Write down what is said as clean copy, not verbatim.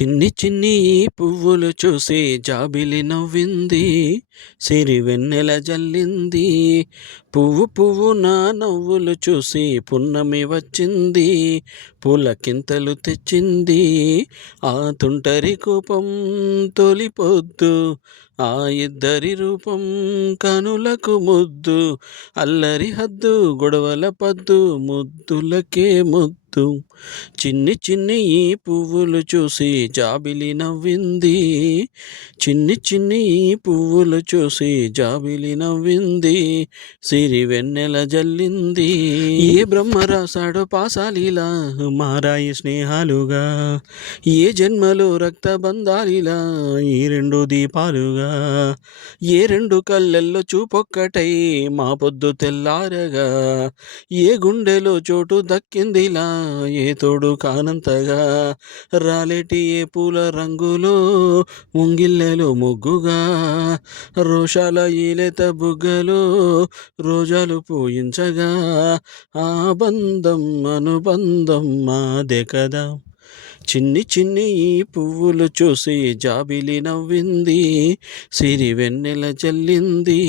చిన్ని చిన్ని ఈ పువ్వులు చూసి జాబిలి నవ్వింది, సిరి వెన్నెల జల్లింది. పువ్వు పువ్వు నా నవ్వులు చూసి పున్నమి వచ్చింది, పులకింతలు తెచ్చింది. ఆ తుంటరి కోపం తొలిపొద్దు, ఆ ఇద్దరి రూపం కనులకు ముద్దు. అల్లరి హద్దు గొడవల పద్దు, ముద్దులకే ముద్దు. చిన్ని చిన్ని ఈ పువ్వులు చూసి జాబిలి నవ్వింది, చిన్ని చిన్ని ఈ పువ్వులు చూసి జాబిలి నవ్వింది, సిరి వెన్నెల జల్లింది. ఏ బ్రహ్మ రాశాడో పాసాలిలా మారాయి స్నేహాలుగా, ఏ జన్మలో రక్త బంధాలిలా ఈ రెండు దీపాలుగా. ఏ రెండు కళ్ళల్లో చూపొక్కటై మా పొద్దు తెల్లారగా, ఏ గుండెలో చోటు దక్కిందిలా ఏ తోడు కానంతగా. రాలేటి ఏ పూల రంగులో ముంగిల్లెలో ముగ్గుగా, రోషాల ఈలెత బుగ్గలో రోజాలు పూయించగా. ఆ బంధం అనుబంధం మాదే కదా. చిన్ని చిన్ని ఈ పువ్వులు చూసి జాబిలి నవ్వింది, సిరి వెన్నెల జల్లింది.